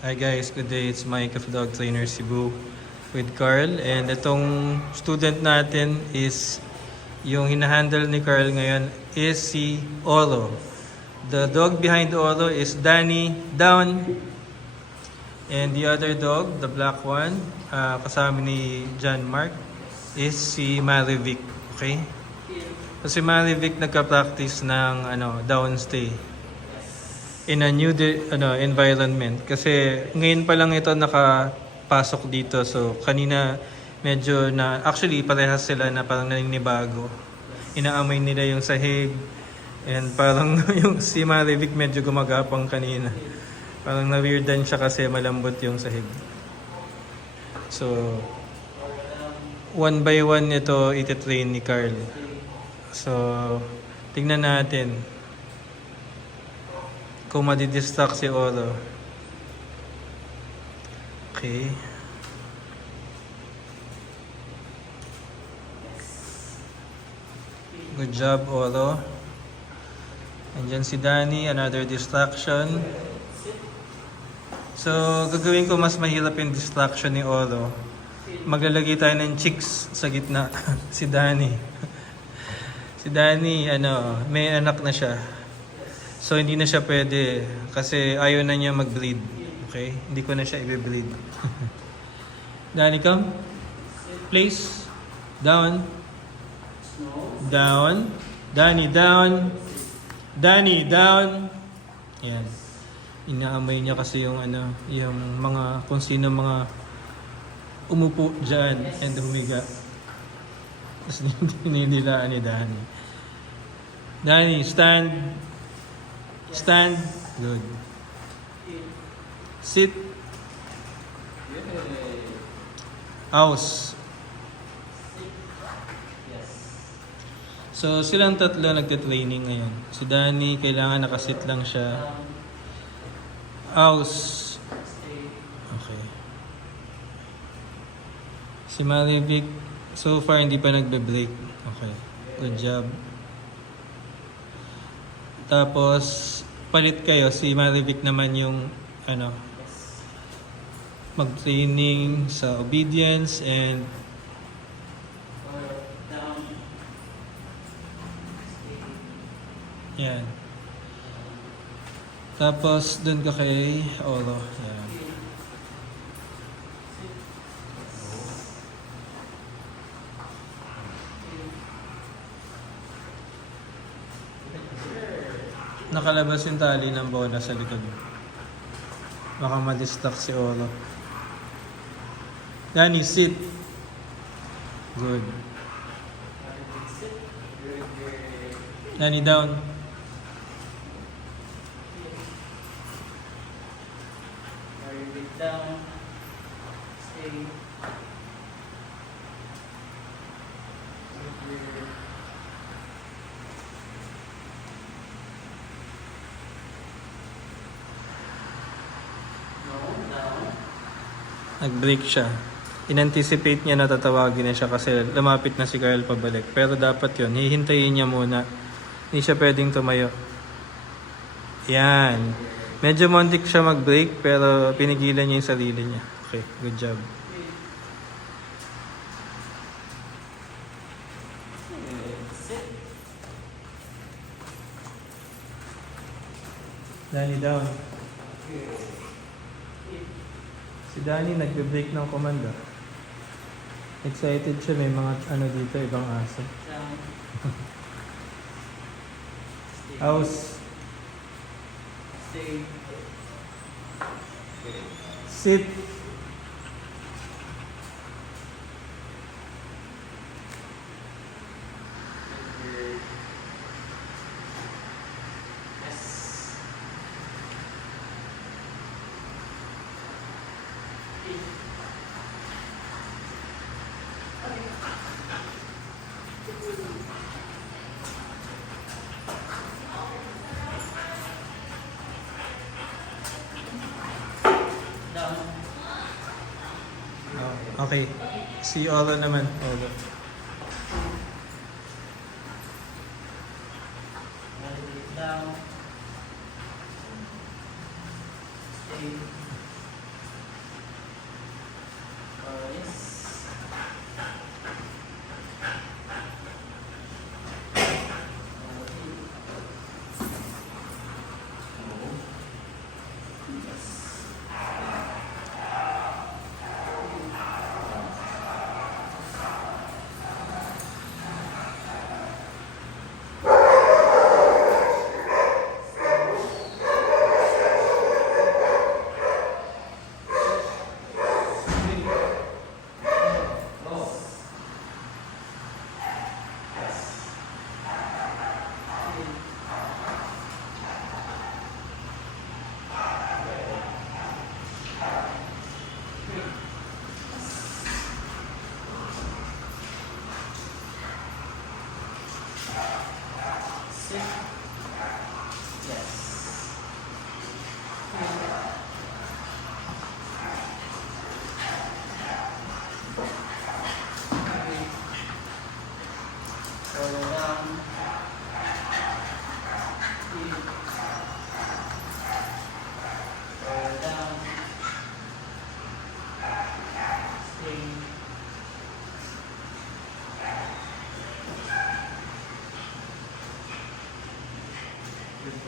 Hi guys, good day. It's Mike of Dog Trainer Cebu with Carl. And itong student natin is, yung hinahandle ni Carl ngayon is si Oro. The dog behind Oro is Danny Down. And the other dog, the black one, kasama ni John Mark, is si Marivic. Okay? So si Marivic nagka-practice ng down stay in a new environment kasi ngayon pa lang ito nakapasok dito, so kanina medyo na actually parehas sila na parang naninibago, inaamoy nila yung sahig and parang yung si Marivic medyo gumagapang kanina, parang na-weirdan siya kasi malambot yung sahig. So one by one ito iti-train ni Carl, so tingnan natin kung madidistract si Oro. Okay. Good job, Oro. Andyan si Danny, another distraction. So, gagawin ko mas mahirap yung distraction ni Oro. Maglalagay tayo ng chicks sa gitna. Si Danny. Si Danny, may anak na siya. So, hindi na siya pwede kasi ayaw na niya mag-breed. Okay? Hindi ko na siya i-breed. Danny, come. Place. Down. Down. Danny, down. Danny, down. Yan. Inaamoy niya kasi yung yung mga, kung sino mga umupo dyan and humiga. Tapos ninilaan ni Danny. Danny, stand. Stand. Good. Sit. House. So, silang tatlo nagte-training ngayon. Si Danny, kailangan nakasit lang siya. House. Okay. Si Marivic, so far hindi pa nagbe-break. Okay. Good job. Tapos, palit kayo. Si Marivic naman yung, mag-training sa obedience and yan. Tapos, dun ka kay Oro. Yan. Nakalabas yung tali ng bola sa likod. Baka ma-distract si Oro. Danny, sit. Good. Danny, down. Down. Stay. Nag-break siya. In-anticipate niya na tatawagin na siya kasi lumapit na si Carl pabalik. Pero dapat yun, hihintayin niya muna. Hindi siya pwedeng tumayo. Yan. Medyo muntik siya mag-break pero pinigilan niya yung sarili niya. Okay, good job. Danny, down. Si Danny nagbe-break ng komanda. Excited siya, may mga dito, ibang aso. House. Stay. Sit. Okay. Si Oro naman. Oro. Down. Stay.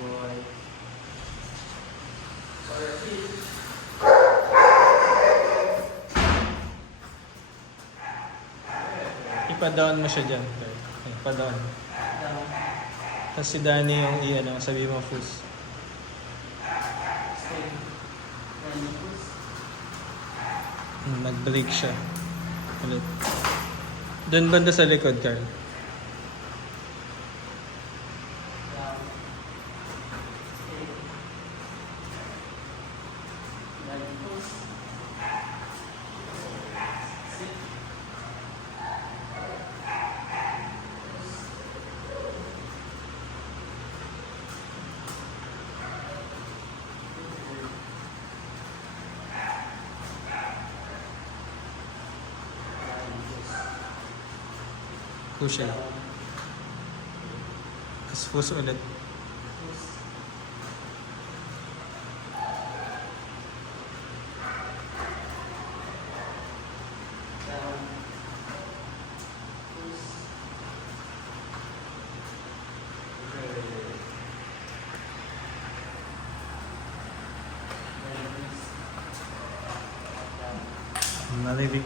boy. Perfect. Ipa-down mo siya dyan. Okay. Ipa-down. Down. Tapos si Danny yung i-ano, sabi mo fus. Stay. Danny, push. Nag-break siya. Ulit. Doon banda sa likod, Carl. Down. Stay. Danny, push. Sit. Push siya. Tapos fus ulit. Down. Push. Danny, push. Down. Nalibig.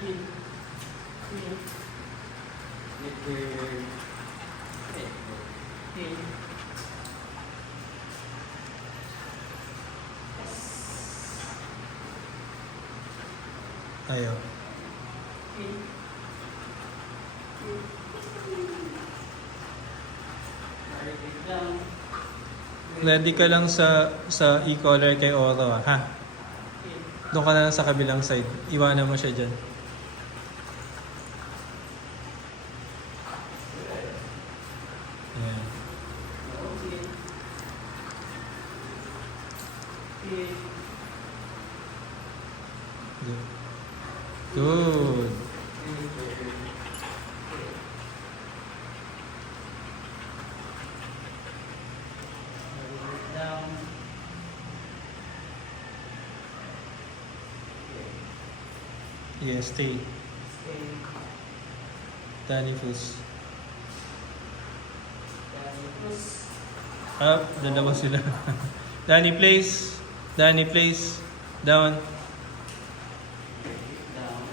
In. In. Letter. In. Ayaw. In. Narrative down. Ready ka lang sa e-collar kay Oro, ha? In. Doon ka na lang sa kabilang side. Iwanan mo siya dyan. Ayan. Okay. In. Good. Good. Down. Yes, stay. Stay. Danny fus. Danny, push. Up, dalawa sila. Danny, place. Danny, place. Down. Down.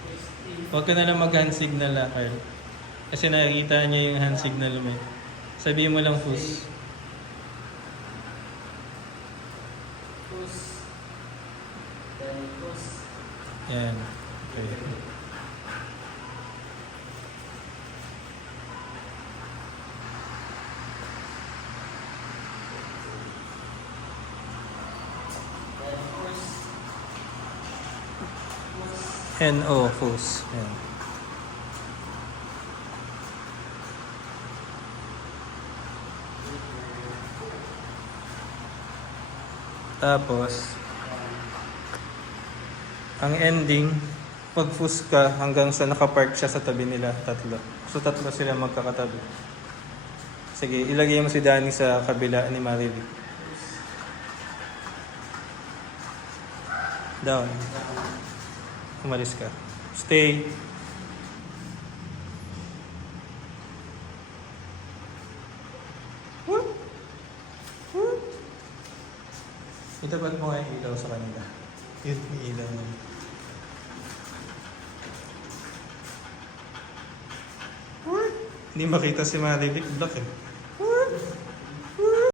Push. In. Huwag ka na lang mag-hand signal, Carl. Kasi nakikita niya yung hand signal mo. Sabihin mo lang fus. Push. Danny, push. Yan. Okay. Danny, push. Push. N-O, fus. Yan. Tapos, ang ending, pag fus ka hanggang sa nakapark siya sa tabi nila, tatlo. So tatlo sila magkakatabi. Sige, ilagay mo si Danny sa kabila ni Marivic. Down. Umalis ka. Stay. Whoop. Whoop. Itapat mo nga yung ilaw sa kanila. Yun, yung ilaw mo. Hindi makita si Marivic, black eh.